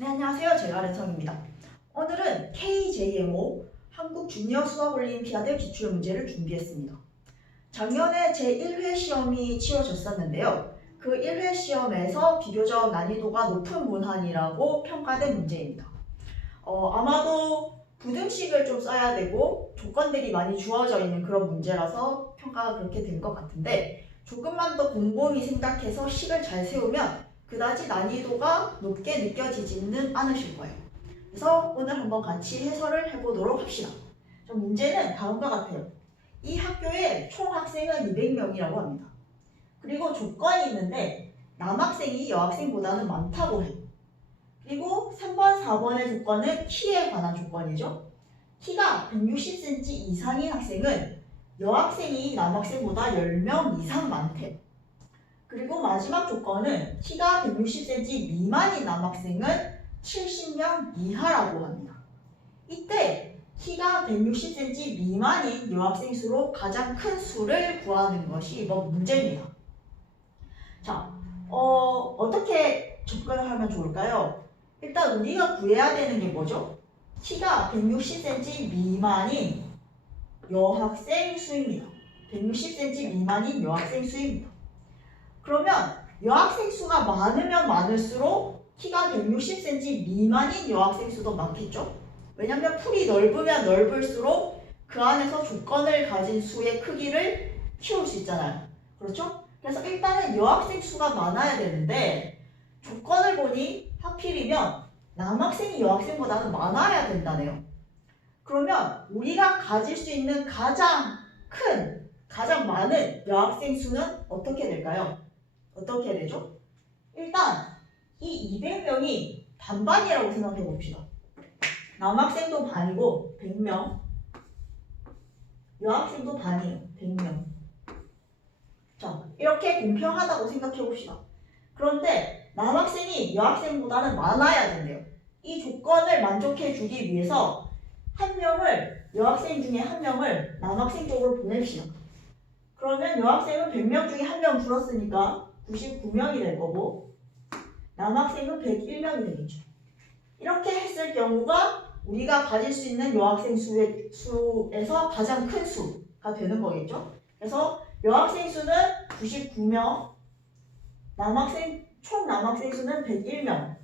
네, 안녕하세요. 제가 랜성입니다. 오늘은 KJMO 한국 주니어 수학 올림피아드 기출문제를 준비했습니다. 작년에 제1회 시험이 치러졌었는데요. 그 1회 시험에서 비교적 난이도가 높은 문항이라고 평가된 문제입니다. 아마도 부등식을 좀 써야 되고 조건들이 많이 주어져 있는 그런 문제라서 평가가 그렇게 된 것 같은데, 조금만 더 곰곰이 생각해서 식을 잘 세우면 그다지 난이도가 높게 느껴지지는 않으실 거예요. 그래서 오늘 한번 같이 해설을 해보도록 합시다. 문제는 다음과 같아요. 이 학교에 총 학생은 200명이라고 합니다. 그리고 조건이 있는데 남학생이 여학생보다는 많다고 해요. 그리고 3번, 4번의 조건은 키에 관한 조건이죠. 키가 160cm 이상인 학생은 여학생이 남학생보다 10명 이상 많대요. 그리고 마지막 조건은 키가 160cm 미만인 남학생은 70명 이하라고 합니다. 이때 키가 160cm 미만인 여학생 수로 가장 큰 수를 구하는 것이 이번 문제입니다. 자, 어떻게 접근을 하면 좋을까요? 일단 우리가 구해야 되는 게 뭐죠? 키가 160cm 미만인 여학생 수입니다. 160cm 미만인 여학생 수입니다. 그러면 여학생 수가 많으면 많을수록 키가 160cm 미만인 여학생 수도 많겠죠? 왜냐하면 풀이 넓으면 넓을수록 그 안에서 조건을 가진 수의 크기를 키울 수 있잖아요. 그렇죠? 그래서 일단은 여학생 수가 많아야 되는데 조건을 보니 하필이면 남학생이 여학생보다는 많아야 된다네요. 그러면 우리가 가질 수 있는 가장 큰, 가장 많은 여학생 수는 어떻게 될까요? 어떻게 되죠? 일단 이 200명이 반반이라고 생각해 봅시다. 남학생도 반이고 100명, 여학생도 반이에요. 100명. 자, 이렇게 공평하다고 생각해 봅시다. 그런데 남학생이 여학생보다는 많아야 된대요. 이 조건을 만족해 주기 위해서 한 명을, 여학생 중에 한 명을 남학생 쪽으로 보냅시다. 그러면 여학생은 100명 중에 한 명 줄었으니까 99명이 될 거고 남학생은 101명이 되겠죠. 이렇게 했을 경우가 우리가 가질 수 있는 여학생 수에서 가장 큰 수가 되는 거겠죠. 그래서 여학생 수는 99명, 총 남학생 수는 101명.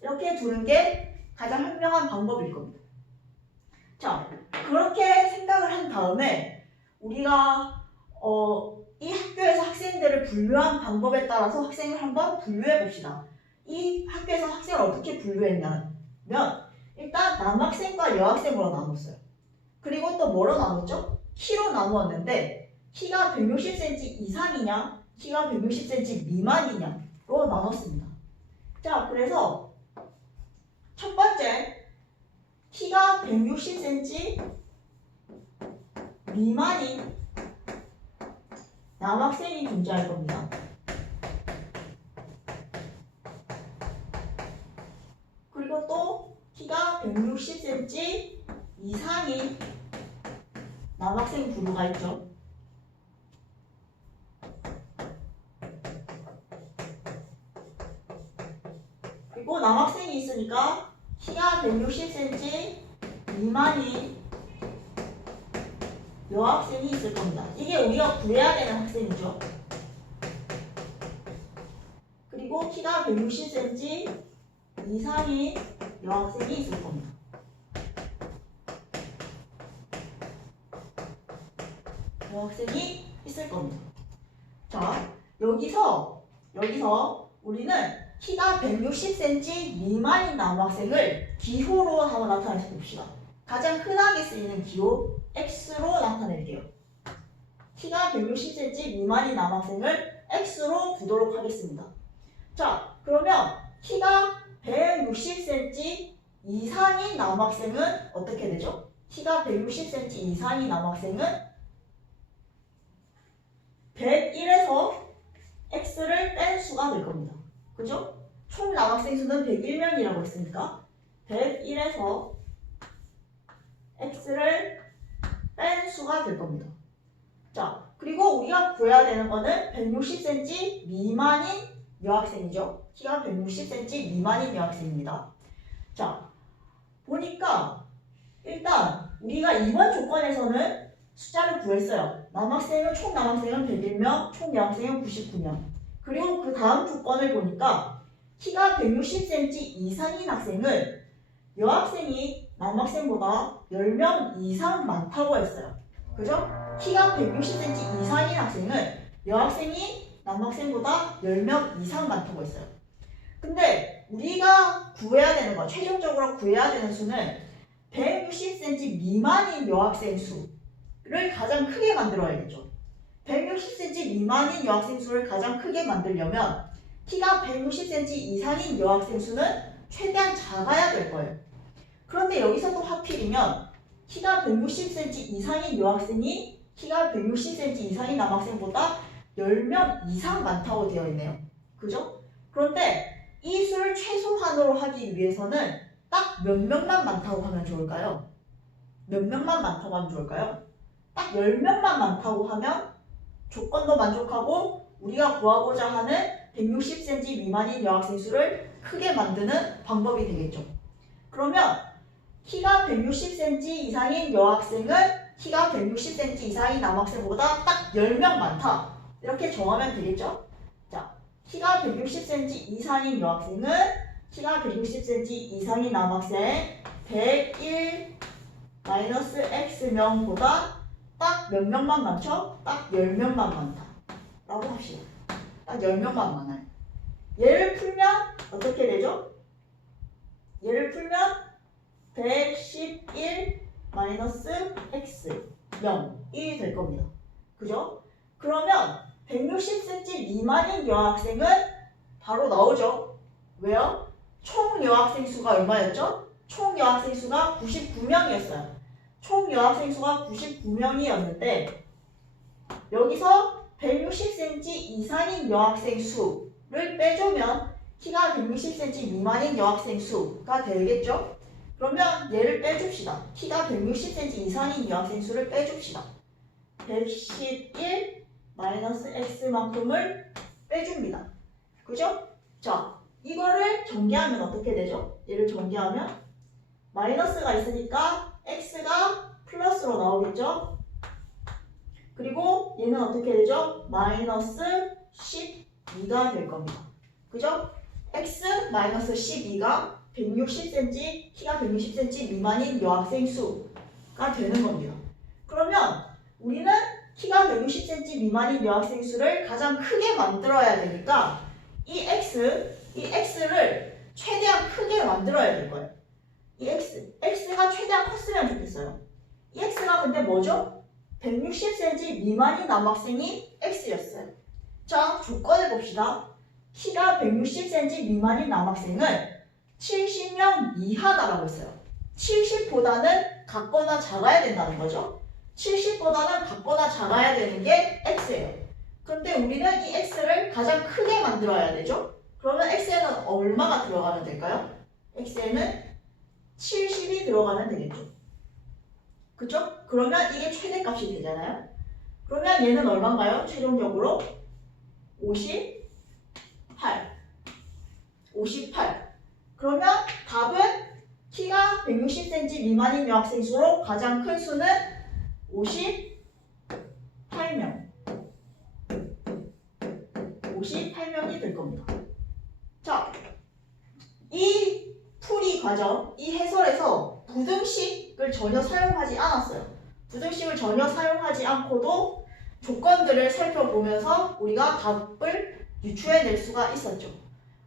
이렇게 두는 게 가장 현명한 방법일 겁니다. 자, 그렇게 생각을 한 다음에 우리가 이 학교에서 학생들을 분류한 방법에 따라서 학생을 한번 분류해 봅시다. 이 학교에서 학생을 어떻게 분류했냐면 일단 남학생과 여학생으로 나눴어요. 그리고 또 뭐로 나눴죠? 키로 나누었는데 키가 160cm 이상이냐 키가 160cm 미만이냐로 나눴습니다. 자, 그래서 첫 번째 키가 160cm 미만인 남학생이 존재할 겁니다. 그리고 또 키가 160cm 이상인 남학생 부류가 있죠. 그리고 남학생이 있으니까 키가 160cm 미만인 여학생이 있을 겁니다. 이게 우리가 구해야 되는 학생이죠. 그리고 키가 160cm 이상인 여학생이 있을 겁니다. 여학생이 있을 겁니다. 자, 여기서 우리는 키가 160cm 미만인 남학생을 기호로 한번 나타내서 봅시다. 가장 흔하게 쓰이는 기호 X로 나타낼게요. 키가 160cm 미만인 남학생을 X로 두도록 하겠습니다. 자, 그러면 키가 160cm 이상인 남학생은 어떻게 되죠? 키가 160cm 이상인 남학생은 101에서 X를 뺀 수가 될 겁니다. 그죠? 총 남학생 수는 101명이라고 했으니까 101에서 X를 뺀 수가 될 겁니다. 자, 그리고 우리가 구해야 되는 거는 160cm 미만인 여학생이죠. 키가 160cm 미만인 여학생입니다. 자, 보니까 일단 우리가 이번 조건에서는 숫자를 구했어요. 총 남학생은 101명, 총 여학생은 99명. 그리고 그 다음 조건을 보니까 키가 160cm 이상인 학생은 여학생이 남학생보다 10명 이상 많다고 했어요. 그죠? 키가 160cm 이상인 학생은 여학생이 남학생보다 10명 이상 많다고 했어요. 근데 우리가 구해야 되는 거, 최종적으로 구해야 되는 수는 160cm 미만인 여학생 수를 가장 크게 만들어야겠죠. 160cm 미만인 여학생 수를 가장 크게 만들려면 키가 160cm 이상인 여학생 수는 최대한 작아야 될 거예요. 그런데 여기서도 하필이면 키가 160cm 이상인 여학생이 키가 160cm 이상인 남학생보다 10명 이상 많다고 되어 있네요. 그죠? 그런데 이 수를 최소한으로 하기 위해서는 딱 몇 명만 많다고 하면 좋을까요? 몇 명만 많다고 하면 좋을까요? 딱 10명만 많다고 하면 조건도 만족하고 우리가 구하고자 하는 160cm 미만인 여학생 수를 크게 만드는 방법이 되겠죠. 그러면 키가 160cm 이상인 여학생은 키가 160cm 이상인 남학생보다 딱 10명 많다. 이렇게 정하면 되겠죠. 자, 키가 160cm 이상인 여학생은 키가 160cm 이상인 남학생 101 X명보다 딱 몇 명만 많죠? 딱 10명만 많다. 라고 합시다. 딱 10명만 많아요. 얘를 풀면 어떻게 되죠? 얘를 풀면 111 X명이 될 겁니다. 그죠? 그러면 160cm 미만인 여학생은 바로 나오죠. 왜요? 총 여학생 수가 얼마였죠? 총 여학생 수가 99명이었어요. 총 여학생 수가 99명이었는데 여기서 160cm 이상인 여학생 수를 빼주면 키가 160cm 미만인 여학생 수가 되겠죠? 그러면 얘를 빼줍시다. 키가 160cm 이상인 여학생 수를 빼줍시다. 111 X만큼을 빼줍니다. 그죠? 자, 이거를 전개하면 어떻게 되죠? 얘를 전개하면 마이너스가 있으니까 X가 플러스로 나오겠죠? 그리고 얘는 어떻게 되죠? 마이너스 12가 될 겁니다. 그죠? X 마이너스 12가 160cm, 키가 160cm 미만인 여학생 수가 되는 겁니다. 그러면 우리는 키가 160cm 미만인 여학생 수를 가장 크게 만들어야 되니까 이 X를 최대한 크게 만들어야 될 거예요. 이 X가 최대한 컸으면 좋겠어요. 이 X가 근데 뭐죠? 160cm 미만인 남학생이 X였어요. 자, 조건을 봅시다. 키가 160cm 미만인 남학생은 70명 이하다라고 했어요. 70보다는 같거나 작아야 된다는 거죠. 70보다는 같거나 작아야 되는 게 X예요. 근데 우리는 이 X를 가장 크게 만들어야 되죠. 그러면 X에는 얼마가 들어가면 될까요? X에는 70이 들어가면 되겠죠. 그쵸? 그러면 이게 최대값이 되잖아요. 그러면 얘는 얼마인가요? 최종적으로 58. 그러면 답은 키가 160cm 미만인 여학생 수로 가장 큰 수는 58명. 58명이 될 겁니다. 자, 이 풀이 과정, 이 해설에서 부등식을 전혀 사용하지 않았어요. 부등식을 전혀 사용하지 않고도 조건들을 살펴보면서 우리가 답을 유추해낼 수가 있었죠.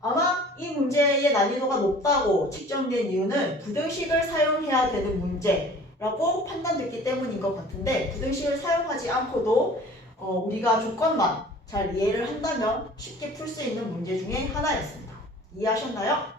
아마 이 문제의 난이도가 높다고 측정된 이유는 부등식을 사용해야 되는 문제라고 판단됐기 때문인 것 같은데 부등식을 사용하지 않고도 우리가 조건만 잘 이해를 한다면 쉽게 풀 수 있는 문제 중에 하나였습니다. 이해하셨나요?